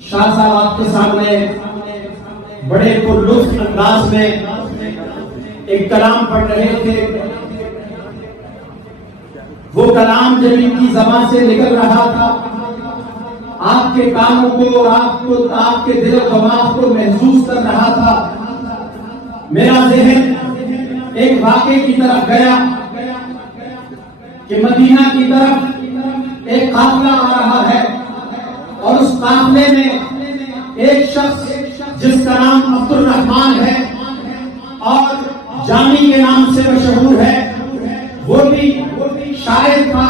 شاہ صاحب آپ کے سامنے بڑے پرلطف انداز میں ایک کلام پڑھ رہے تھے. وہ کلام جب ان کی زبان سے نکل رہا تھا آپ کے کانوں کو اور آپ کے دل و دماغ کو محسوس کر رہا تھا. میرا ذہن ایک واقعے کی طرف گیا کہ مدینہ کی طرف ایک قافلہ آ رہا ہے اور اس قافلے میں ایک شخص جس کا نام عبد الرحمان ہے اور جامی کے نام سے مشہور ہے، وہ بھی شاعر تھا،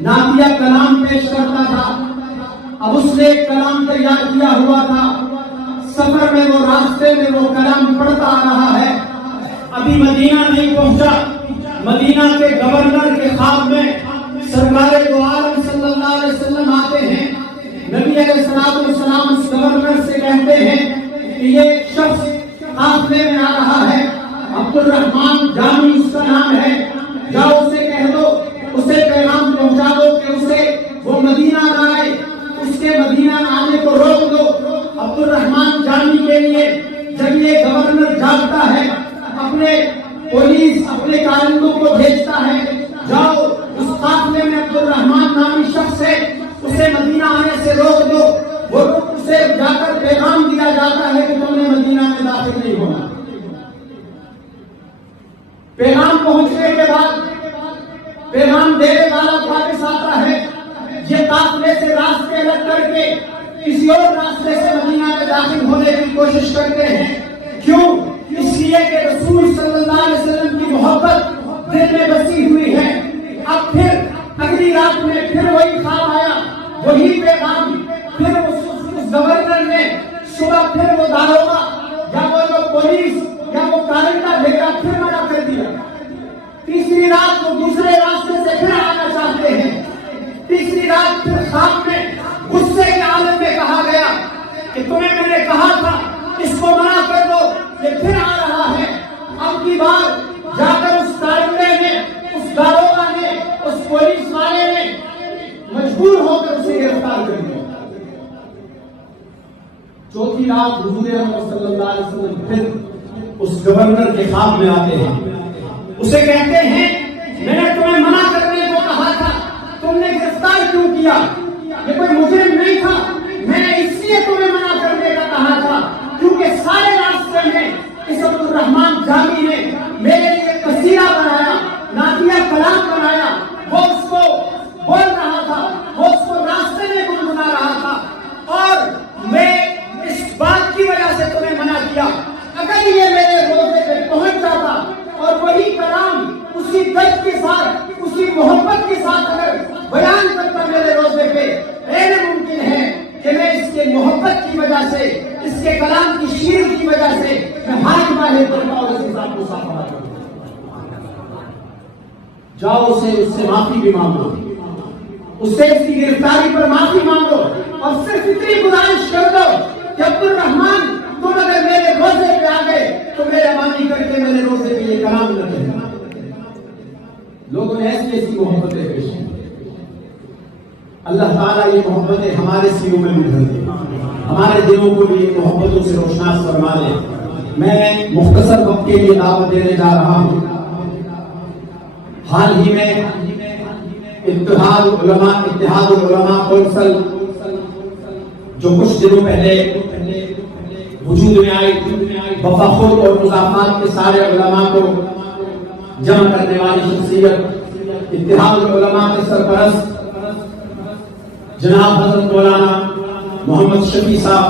نعتیہ کلام پیش کرتا تھا. اب اس نے ایک کلام تیار کیا ہوا تھا، سفر میں وہ راستے میں وہ کلام پڑھتا آ رہا ہے. ابھی مدینہ نہیں پہنچا، مدینہ کے گورنر کے خواب میں سرکار دو عالم صلی اللہ علیہ وسلم آتے ہیں. نبی علیہ السلام اس گورنر سے کہتے ہیں کہ یہ شخص قافلے میں آ رہا ہے، عبد الرحمان جامی اس کا نام ہے، جاؤ اسے کہہ دو، اسے پیغام پہنچا دو کہ اسے وہ مدینہ نہ آئے، اس کے مدینہ نہ آنے کو روک دو. عبد الرحمان جامی کے لیے جب یہ گورنر جاگتا ہے اپنے پولیس اپنے کارندوں کو بھیجتا ہے، جاؤ اس قافلے میں عبد الرحمان نامی شخص ہے، اسے مدینہ آنے سے روک دو. وہ اسے جا کر پیغام دیا جاتا ہے کہ تم نے مدینہ میں داخل نہیں ہونا. پیغام پہنچنے کے بعد پیغام دینے والا واپس آتا ہے، یہ قافلے سے راستے الگ کر کے کسی اور راستے سے مدینہ میں داخل ہونے کی کوشش کرتے ہیں. کیوں؟ اس لیے کہ رسول صلی اللہ علیہ وسلم کی محبت دل میں بسی ہوئی ہے. اب پھر اگلی رات میں پھر وہی خواب آیا، وہی پیغام، پھر اس گورنر نے صبح پھر وہ داروغہ یا وہ جو پولیس یا وہ کارندہ بھیجا، پھر منع کر دیا. تیسری رات وہ دوسرے راستے سے پھر آنا چاہتے ہیں. تیسری رات پھر خواب میں غصے کے عالم میں کہا گیا کہ تمہیں میں نے کہا تھا اس کو منع کر دو، یہ پھر آ رہا ہے. اب کی بار جا کر اس کارندے نے، اس داروغہ نے، اس پولیس والے نے مجبور ہو کر اسے گرفتار کر دیا. چوتھی رات حضور اکرم صلی اللہ علیہ وسلم پھر اس گورنر کے خواب میں آتے ہیں، اسے کہتے ہیں میں نے تمہیں منع کرنے کو کہا تھا، تم نے گرفتار کیوں کیا؟ یہ کوئی مجرم نہیں تھا، میں نے اس لیے تمہیں منع کرنے کا کہا تھا کیونکہ سارے راستے میں اس عبد الرحمان جامی نے میرے لیے قصیدہ بنایا، نعتیہ کلام بنایا، وہ اس کو بول رہا تھا، وہ اس کو راستے میں گنگنا رہا تھا اور میں اس بات کی وجہ سے تمہیں منع کیا. اگر یہ میرے روزے پہ پہنچ جاتا اور وہی کلام اسی درد کے ساتھ اسی محبت کے ساتھ اگر بیان کرتا میرے روزے پہ، ایسے ممکن ہے کہ میں اس کے محبت کی وجہ سے، اس کے کلام کی شیر کی وجہ سے میں ہاتھ ماہر کرتا اور اس حساب کو صافہ کرتا. جاؤ اس سے معافی بھی مانگو، اس سے اس کی گرفتاری پر معافی مانگو اور صرف اتنی گزارش کر دو کہ عبد الرحمان تم اگر میرے روزے پہ آ گئے تو مہربانی کر کے میرے روزے پہ یہ کلام نہ کہنا. لوگوں نے ایسی محبتیں پیش کی. اللہ تعالیٰ یہ محبتیں ہمارے سینوں میں بھی بھر دے، ہمارے دلوں کو بھی یہ محبتوں سے روشناس فرما لے. میں مختصر وقت کے لیے دعوت دینے جا رہا ہوں. حال ہی میں اتحاد العلماء کونسل جو کچھ دنوں پہلے وجود میں آئی، بفخر اور مضافات کے سارے علماء کو جمع کرنے والی شخصیت، اتحاد العلماء کے سرپرست جناب حضرت مولانا محمد شفیع صاحب